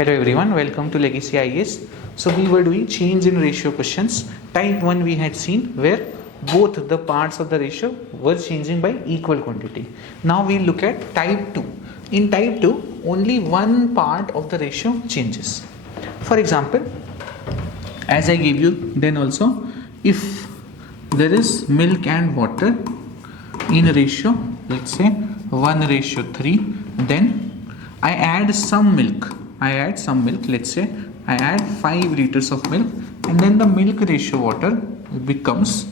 Hello everyone, welcome to Legacy IAS. So we were doing change in ratio questions. Type 1 we had seen where both the parts of the ratio were changing by equal quantity. Now we look at type 2. In type 2, only one part of the ratio changes. For example, as I gave you then also, if there is milk and water in a ratio, let's say 1:3, then I add some milk. Let's say I add 5 liters of milk, and then the milk ratio water becomes,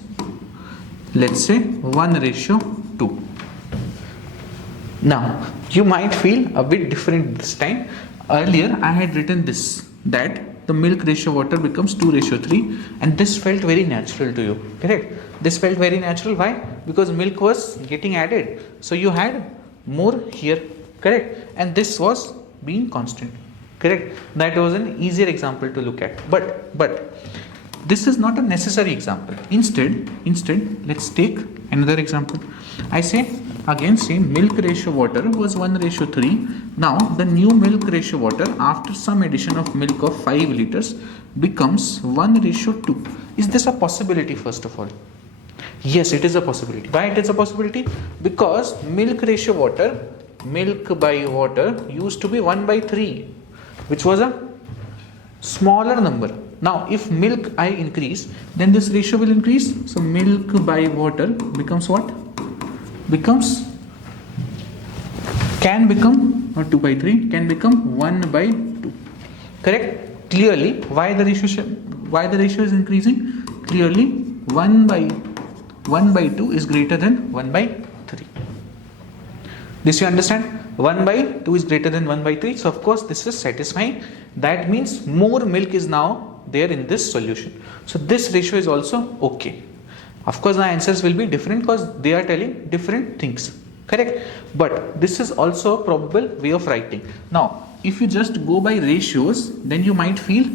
let's say, 1:2. Now you might feel a bit different this time. Earlier I had written this, that the milk ratio water becomes 2:3, and this felt very natural to you, correct? This felt very natural. Why? Because milk was getting added, so you had more here, correct? And this was being constant, correct? That was an easier example to look at, but this is not a necessary example. Instead let's take another example. I say again, same, milk ratio water was 1:3. Now the new milk ratio water after some addition of milk of 5 liters becomes 1:2. Is this a possibility? First of all, yes, it is a possibility. Why it is a possibility? Because milk ratio water, milk by water, used to be 1/3, which was a smaller number. Now if milk I increase, then this ratio will increase. So milk by water becomes what? Can become not 2/3, can become 1/2, correct? Clearly, why the ratio is increasing? Clearly 1/2 is greater than 1/3. This you understand? 1/2 is greater than 1/3. So of course this is satisfying. That means more milk is now there in this solution. So this ratio is also okay. Of course the answers will be different because they are telling different things, correct? But this is also a probable way of writing. Now if you just go by ratios, then you might feel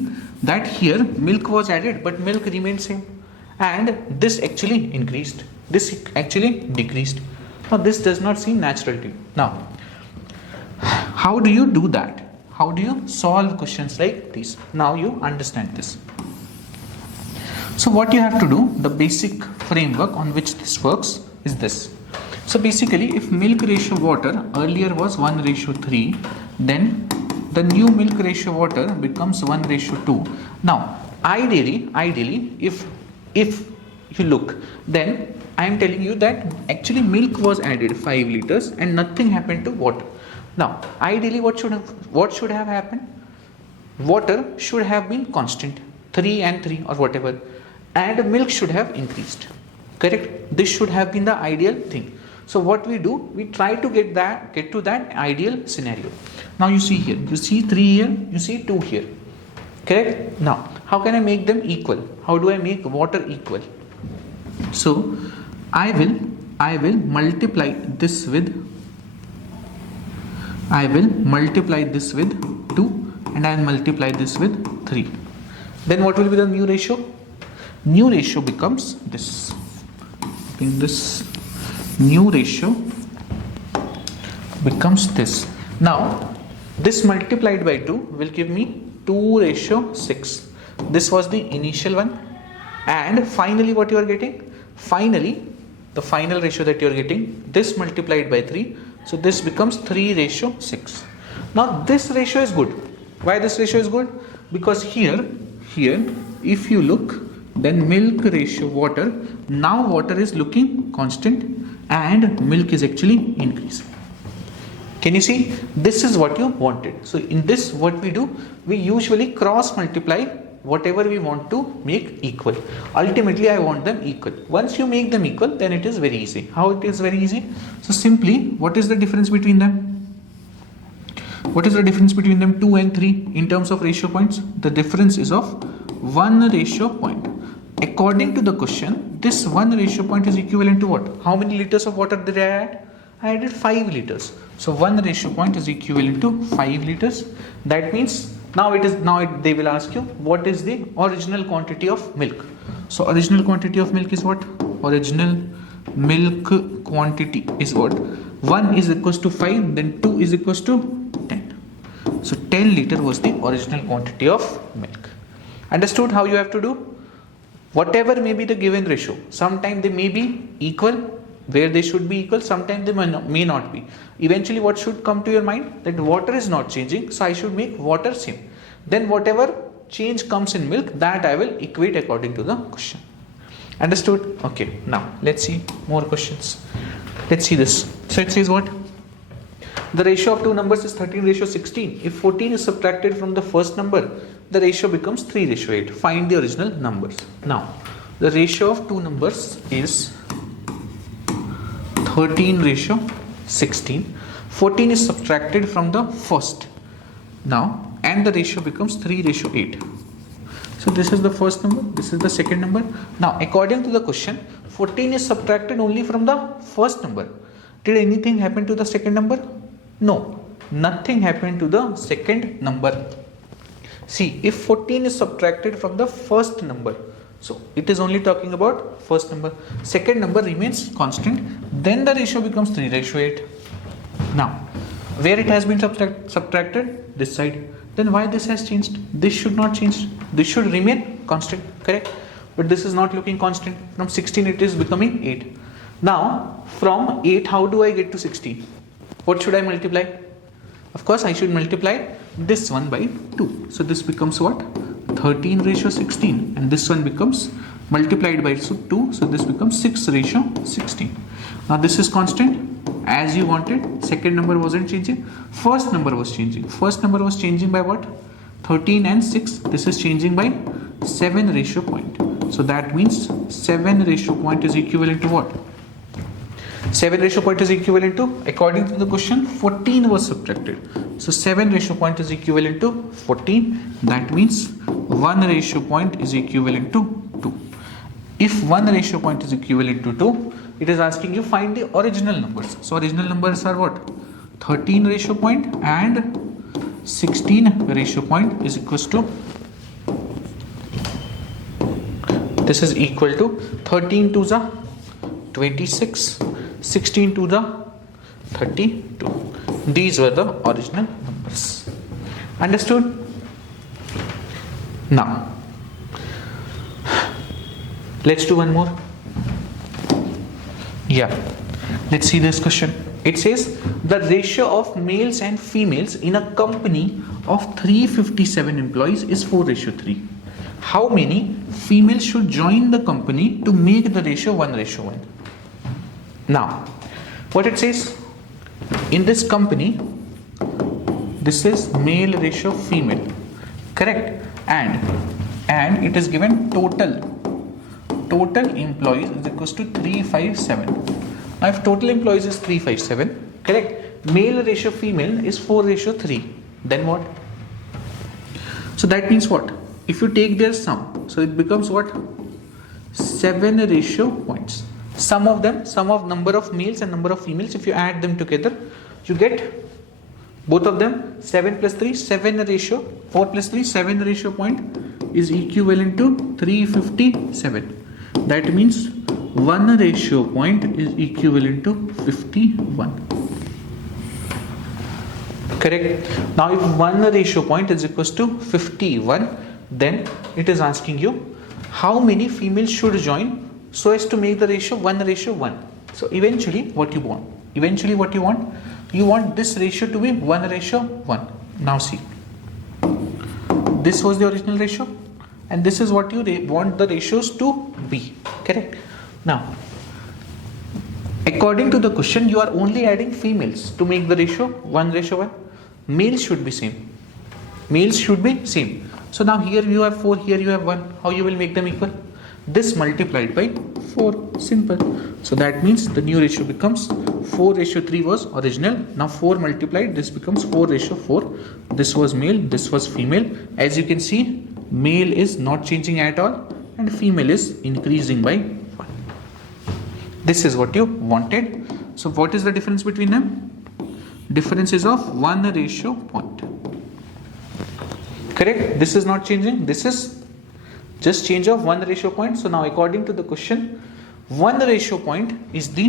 that here milk was added but milk remained same, and this actually increased, this actually decreased. Now this does not seem natural to you. Now how do you do that? How do you solve questions like this? Now you understand this. So what you have to do, the basic framework on which this works is this. So basically, if milk ratio water earlier was 1:3, then the new milk ratio water becomes 1:2. Now ideally if you look, then I am telling you that actually milk was added 5 liters and nothing happened to water. Now ideally what should have happened? Water should have been constant, 3 and 3 or whatever, and milk should have increased, correct? This should have been the ideal thing. So what we do, we try to get to that ideal scenario. Now you see here, you see 3 here, you see 2 here, correct? Now how can I make them equal? How do I make water equal? So I will multiply this with 2, and I will multiply this with 3. Then what will be the new ratio? New ratio becomes this. In this new ratio becomes this. Now this multiplied by 2 will give me 2:6. This was the initial one, and finally what you are getting? Finally the final ratio that you are getting, this multiplied by 3, so this becomes 3:6. Now this ratio is good. Why this ratio is good? Because here if you look, then milk ratio water, now water is looking constant and milk is actually increasing. Can you see? This is what you wanted. So in this, what we do, we usually cross multiply whatever we want to make equal. Ultimately I want them equal. Once you make them equal, then it is very easy. How it is very easy? So simply, what is the difference between them? What is the difference between them, 2 and 3, in terms of ratio points? The difference is of 1 ratio point. According to the question, this 1 ratio point is equivalent to what? How many liters of water did I add? I added 5 liters. So 1 ratio point is equivalent to 5 liters. That means now they will ask you, what is the original quantity of milk? So original quantity of milk is what? Original milk quantity is what? 1 is equals to 5, then 2 is equals to 10. So 10 liter was the original quantity of milk. Understood how you have to do? Whatever may be the given ratio, sometimes they may be equal where they should be equal, sometimes they may not be. Eventually what should come to your mind? That water is not changing, so I should make water same. Then whatever change comes in milk, that I will equate according to the question. Understood? Okay, now let's see more questions. Let's see this. So it says what? The ratio of two numbers is 13:16. If 14 is subtracted from the first number, the ratio becomes 3:8. Find the original numbers. Now, the ratio of two numbers is 13:16. 14 is subtracted from the first. Now, and the ratio becomes 3:8. So this is the first number, this is the second number. Now, according to the question, 14 is subtracted only from the first number. Did anything happen to the second number? No, nothing happened to the second number. See, if 14 is subtracted from the first number, so it is only talking about first number. Second number remains constant. Then the ratio becomes 3:8. Now, where it has been subtracted? This side. Then why this has changed? This should not change. This should remain constant, correct? But this is not looking constant. From 16 it is becoming 8. Now, from 8 how do I get to 16? What should I multiply? Of course, I should multiply this one by 2. So this becomes what? 13:16. And this one becomes multiplied by 2. So this becomes 6:16. Now this is constant as you wanted. Second number wasn't changing. First number was changing. First number was changing by what? 13 and 6. This is changing by 7:. So that means 7:. Is equivalent to what? 7:. Is equivalent to, according to the question, 14 was subtracted. So 7:. Is equivalent to 14. That means 1:. Is equivalent to 2. If 1:. is equivalent to 2, it is asking you find the original numbers. So original numbers are what? 13:. And 16:. is equals to, this is equal to 13 to the 26, 16 to the 32. These were the original numbers. Understood? Now, let's do one more. Yeah, let's see this question. It says the ratio of males and females in a company of 357 employees is 4:3. How many females should join the company to make the ratio 1:1? Now, what it says, in this company, this is male ratio female, correct? And it is given total employees is equals to 357. Now, if total employees is 357, correct? Male ratio female is 4:3. Then what? So that means what? If you take their sum, so it becomes what? 7:. Sum of number of males and number of females, if you add them together, you get both of them 7 plus 3, 7:4 plus 3, 7:. Is equivalent to 357. That means 1:. is equivalent to 51. Correct? Now, if 1:. is equals to 51, then it is asking you how many females should join so as to make the ratio 1:1. So eventually what you want? You want this ratio to be 1:1. Now see, this was the original ratio and this is what you want the ratios to be, correct? Now, according to the question, you are only adding females to make the ratio 1:1. Males should be same. So now here you have 4, here you have 1. How you will make them equal? This multiplied by 4, simple. So that means the new ratio becomes 4:3 was original. Now 4 multiplied, this becomes 4:4. This was male, this was female. As you can see, male is not changing at all and female is increasing by 1. This is what you wanted. So what is the difference between them? Difference is of 1:. Correct? This is not changing. This is just change of 1:. So now according to the question, 1:. is the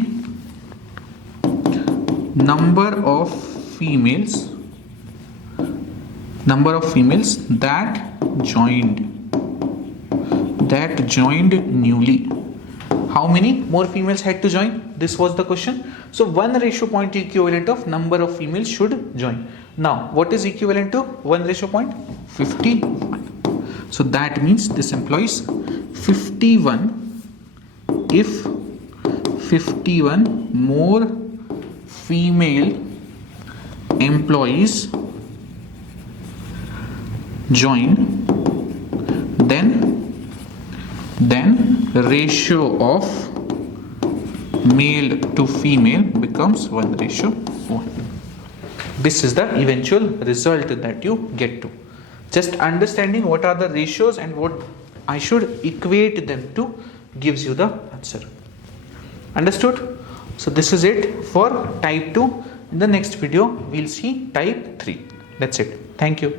number of females number of females that joined newly. How many more females had to join? This was the question. So 1 ratio point equivalent of number of females should join. Now what is equivalent to 1 ratio point? 51. So that means this implies 51 if 51 more female employees join, then ratio of male to female becomes 1:1. This is the eventual result that you get to. Just understanding what are the ratios and what I should equate them to gives you the answer. Understood? So this is it for type 2. In the next video, we'll see type 3. That's it. Thank you.